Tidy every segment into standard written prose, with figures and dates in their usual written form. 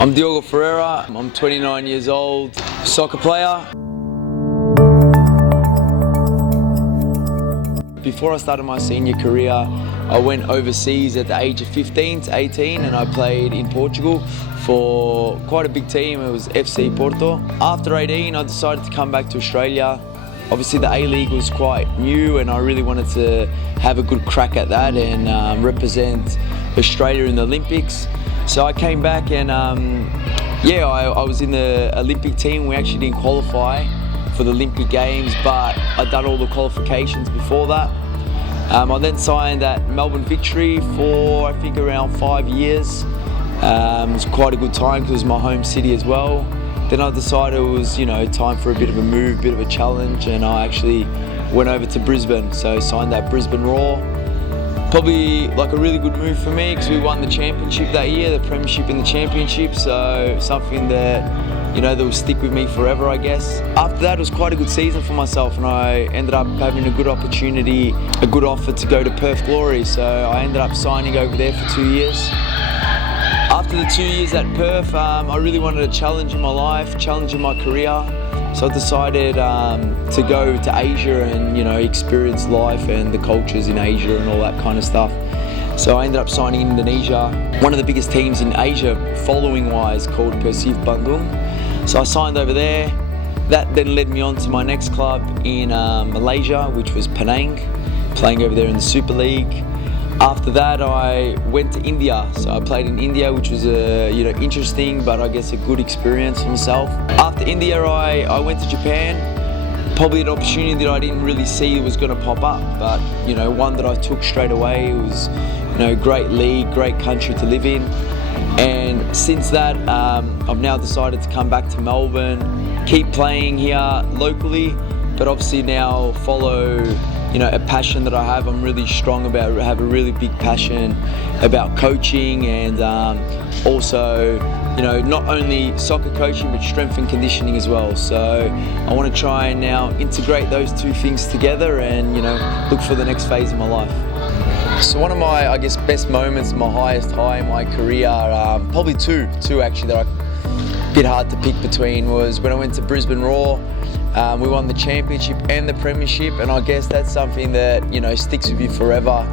I'm Diogo Ferreira, I'm 29 years old, soccer player. Before I started my senior career, I went overseas at the age of 15 to 18 and I played in Portugal for quite a big team. It was FC Porto. After 18, I decided to come back to Australia. Obviously the A-League was quite new and I really wanted to have a good crack at that and represent Australia in the Olympics. So I came back and I was in the Olympic team. We actually didn't qualify for the Olympic Games, but I'd done all the qualifications before that. I then signed at Melbourne Victory for I think around 5 years. It was quite a good time because it was my home city as well. Then I decided it was time for a bit of a move, a bit of a challenge, and I actually went over to Brisbane. So signed at Brisbane Roar. Probably like a really good move for me because we won the championship that year, the premiership and the championship. So something that that will stick with me forever, I guess. After that, it was quite a good season for myself, and I ended up having a good opportunity, a good offer to go to Perth Glory. So I ended up signing over there for 2 years. After the 2 years at Perth, I really wanted a challenge in my life, challenge in my career. So I decided to go to Asia and experience life and the cultures in Asia and all that kind of stuff. So I ended up signing in Indonesia, one of the biggest teams in Asia following-wise, called Persib Bandung. So I signed over there. That then led me on to my next club in Malaysia, which was Penang, playing over there in the Super League. After that, I went to India. So I played in India, which was a interesting, but I guess a good experience for myself. After India, I went to Japan. Probably an opportunity that I didn't really see was going to pop up, but one that I took straight away. It was great league, great country to live in. And since that, I've now decided to come back to Melbourne, keep playing here locally, but obviously now follow a passion that I have. I'm really strong about, I have a really big passion about coaching and also, not only soccer coaching, but strength and conditioning as well. So I want to try and now integrate those two things together and, look for the next phase of my life. So one of my, I guess, best moments, my highest high in my career, probably two actually that are a bit hard to pick between, was when I went to Brisbane Roar. We won the championship and the premiership, and I guess that's something that sticks with you forever.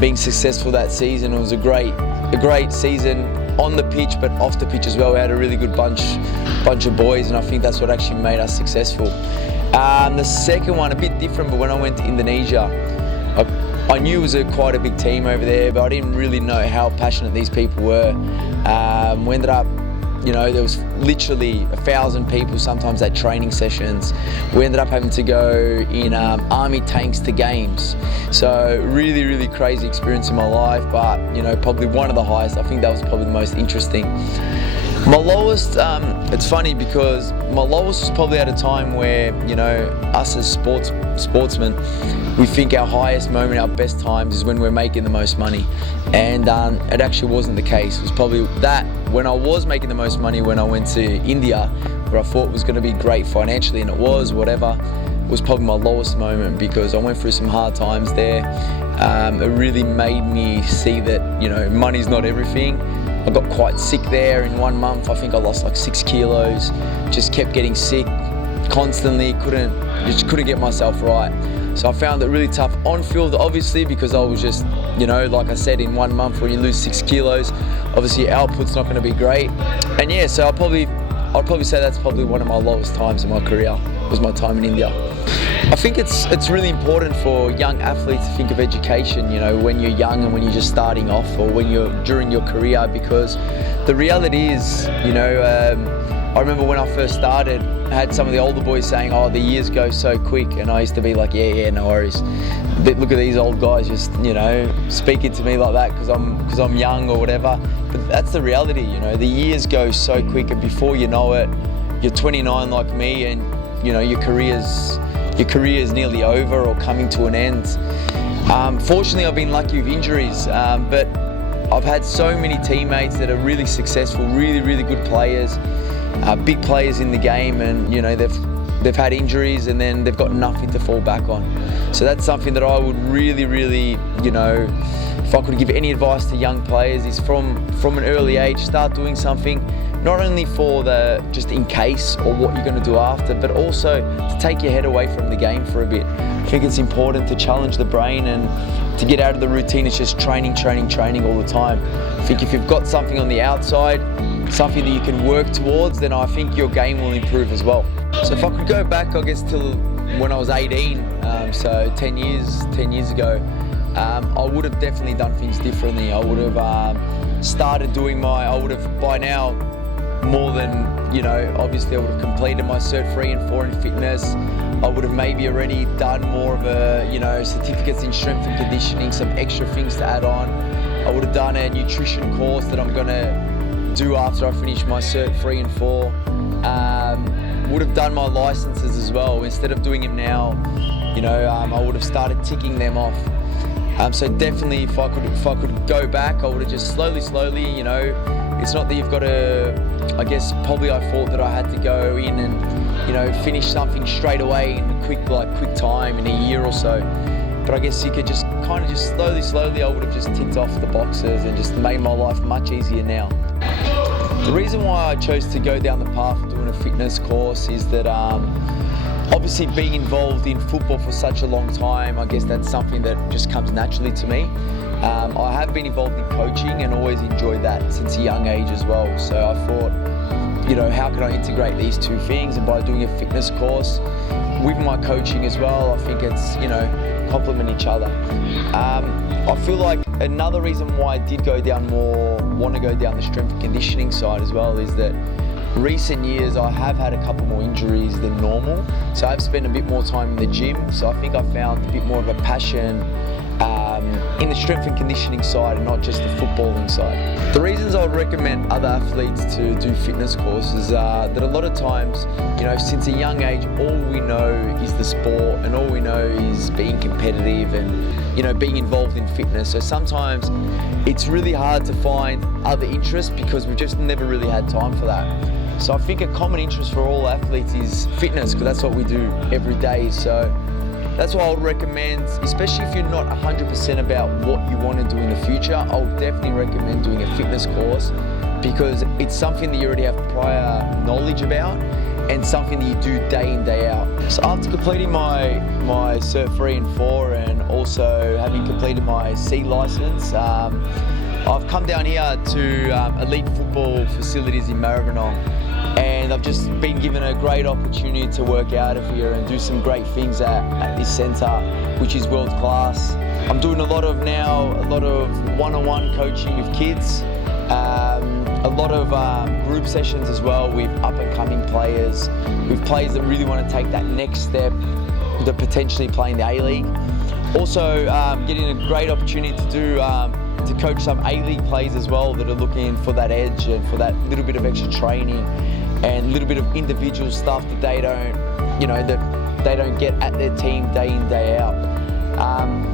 Being successful that season, it was a great season on the pitch, but off the pitch as well. We had a really good bunch of boys, and I think that's what actually made us successful. The second one, a bit different, but when I went to Indonesia, I knew it was quite a big team over there, but I didn't really know how passionate these people were. We ended up, there was literally 1,000 people sometimes at training sessions. We ended up having to go in army tanks to games. So really, really crazy experience in my life, but probably one of the highest. I think that was probably the most interesting. My lowest, it's funny because my lowest was probably at a time where, us as sportsmen, we think our highest moment, our best times is when we're making the most money. And it actually wasn't the case. It was probably that when I was making the most money when I went to India, where I thought was going to be great financially, and it was, whatever, was probably my lowest moment because I went through some hard times there. It really made me see that, money's not everything. I got quite sick there in 1 month. I think I lost like 6 kilos, just kept getting sick constantly, couldn't get myself right. So I found it really tough on field, obviously, because I was just, like I said, in 1 month when you lose 6 kilos, obviously your output's not going to be great. And yeah, so I'd probably say that's probably one of my lowest times in my career, was my time in India. I think it's really important for young athletes to think of education, when you're young and when you're just starting off, or when you're during your career, because the reality is, I remember when I first started, I had some of the older boys saying, "Oh, the years go so quick," and I used to be like, "Yeah, no worries." But look at these old guys just, speaking to me like that because I'm young or whatever. But that's the reality, the years go so quick, and before you know it, you're 29 like me, and your career is nearly over or coming to an end. Fortunately, I've been lucky with injuries, but I've had so many teammates that are really successful, really, really good players, big players in the game, and they've they've had injuries and then they've got nothing to fall back on. So that's something that I would really, if I could give any advice to young players, is from an early age, start doing something, not only for just in case or what you're going to do after, but also to take your head away from the game for a bit. I think it's important to challenge the brain and to get out of the routine. It's just training all the time. I think if you've got something on the outside, something that you can work towards, then I think your game will improve as well. So if I could go back, I guess, till when I was 18, so 10 years ago, I would have definitely done things differently. I would have started doing I would have by now, more than, obviously I would have completed my Cert 3 and 4 in fitness. I would have maybe already done more of a, certificates in strength and conditioning, some extra things to add on. I would have done a nutrition course that I'm gonna do after I finish my Cert 3 and 4. Would have done my licenses as well. Instead of doing them now, I would have started ticking them off. So definitely, if I could go back, I would have just slowly, it's not that you've got to, I guess probably I thought that I had to go in and, finish something straight away in a quick time in a year or so. But I guess you could just slowly, I would have just ticked off the boxes and just made my life much easier now. The reason why I chose to go down the path of doing a fitness course is that obviously being involved in football for such a long time, I guess that's something that just comes naturally to me. I have been involved in coaching and always enjoyed that since a young age as well. So I thought, how can I integrate these two things? And by doing a fitness course with my coaching as well, I think it's, complement each other. I feel like another reason why I did want to go down the strength and conditioning side as well is that recent years I have had a couple more injuries than normal. So I've spent a bit more time in the gym. So I think I found a bit more of a passion in the strength and conditioning side and not just the footballing side. The reasons I would recommend other athletes to do fitness courses are that a lot of times, since a young age, all we know is the sport and all we know is being competitive and, being involved in fitness. So sometimes it's really hard to find other interests because we've just never really had time for that. So I think a common interest for all athletes is fitness, because that's what we do every day. So that's why I would recommend, especially if you're not 100% about what you want to do in the future, I would definitely recommend doing a fitness course, because it's something that you already have prior knowledge about and something that you do day in, day out. So after completing my Cert 3 and 4 and also having completed my C license, I've come down here to elite football facilities in Maribyrnong, and I've just been given a great opportunity to work out of here and do some great things at this centre, which is world class. I'm doing a lot of one-on-one coaching with kids, a lot of group sessions as well with up-and-coming players, with players that really want to take that next step, that potentially playing the A-League. Also getting a great opportunity to coach some A-League players as well that are looking for that edge and for that little bit of extra training and a little bit of individual stuff that they don't get at their team day in, day out.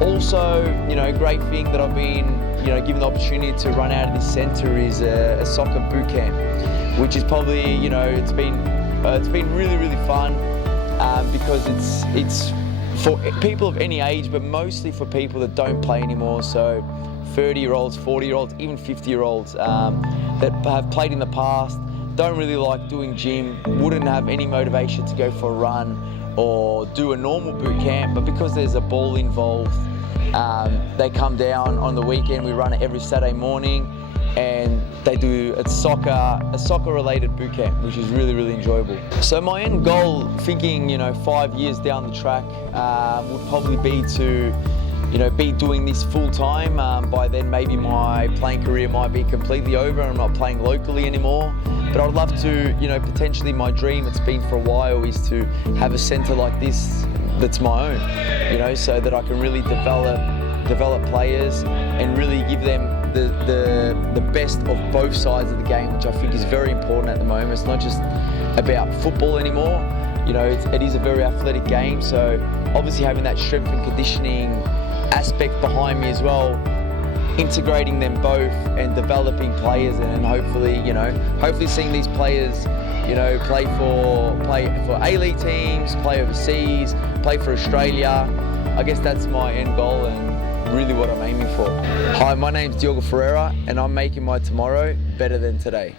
Also, great thing that I've been, given the opportunity to run out of this centre is a soccer boot camp, which is probably, it's been really fun because it's for people of any age, but mostly for people that don't play anymore. So 30-year-olds, 40-year-olds, even 50-year-olds that have played in the past, don't really like doing gym, wouldn't have any motivation to go for a run or do a normal boot camp, but because there's a ball involved, they come down on the weekend. We run it every Saturday morning, and they do a soccer-related boot camp, which is really enjoyable. So my end goal, thinking 5 years down the track, would probably be to be doing this full time. By then maybe my playing career might be completely over and I'm not playing locally anymore. But I'd love to, potentially my dream, it's been for a while, is to have a centre like this that's my own, so that I can really develop players and really give them the best of both sides of the game, which I think is very important at the moment. It's not just about football anymore. It is a very athletic game, so obviously having that strength and conditioning aspect behind me as well integrating them both and developing players, and hopefully, hopefully seeing these players, play for A-League teams, play overseas, play for Australia. I guess that's my end goal and really what I'm aiming for. Hi, my name's Diogo Ferreira and I'm making my tomorrow better than today.